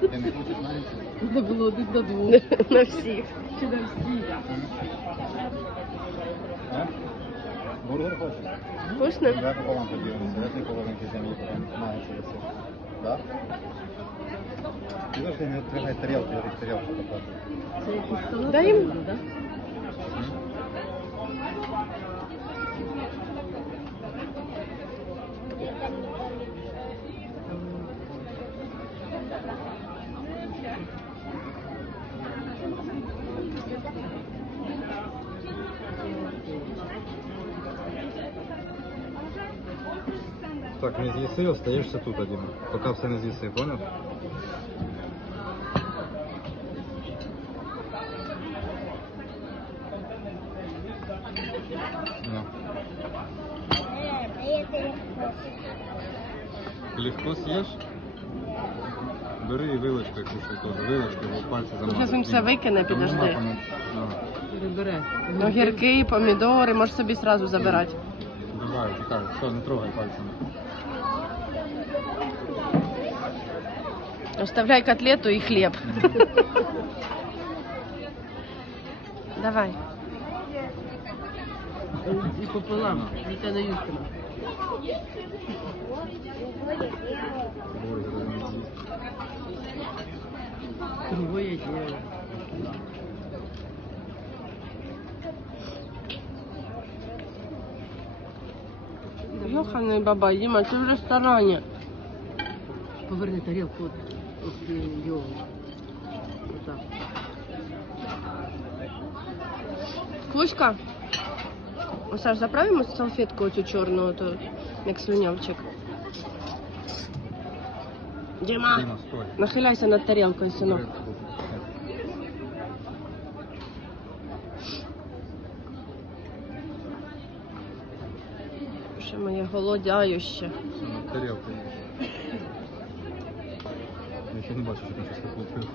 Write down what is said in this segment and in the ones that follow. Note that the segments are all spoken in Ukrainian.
Ти не хочеш навіть? Треба було один на двох. На всіх. Чи на всі. А? Бургер хочеш? Вкусно? Я пополам поділимося. Я три половинки землі потім маю через це. Да? Ти завжди не тримай тарілки, я тарілку показую. Це якийсь салат? Дай їм. напевно, да? Так, не з'їси, остаєшся тут один. Поки все не з'їси, понял? Ну. Легко съешь? Бери і вилочкою кушай теж. Вилочкою, бо пальці замазать. Зараз він все викине, підожди. Ну, Перебере. Огірки, помідори, можеш собі сразу забирати. Давай, тікай, все, не трогай пальцями. Оставляй котлету і хліб. Давай. І пополам. Вітя на Юскина. Бургер не з'їсть. Другое дело. Йоханий баба, Діма, ти в ресторані. Поверни тарілку от, от його. Отак. Кузька. Саш, заправимо салфетку оцю чорну, то, як слюнявчик. Діма, Діма, стой. нахиляйся над тарілкою, синок. Ще моє голодяюще. Все, на тарілку. Я ще не бачу, що там щось купив.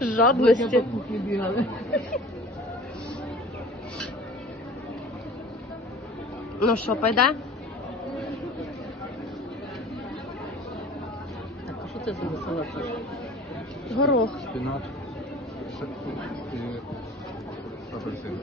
Жадності. Ну що, пойде? Так, а що це за салат? Горох. Шпінат. апельсин.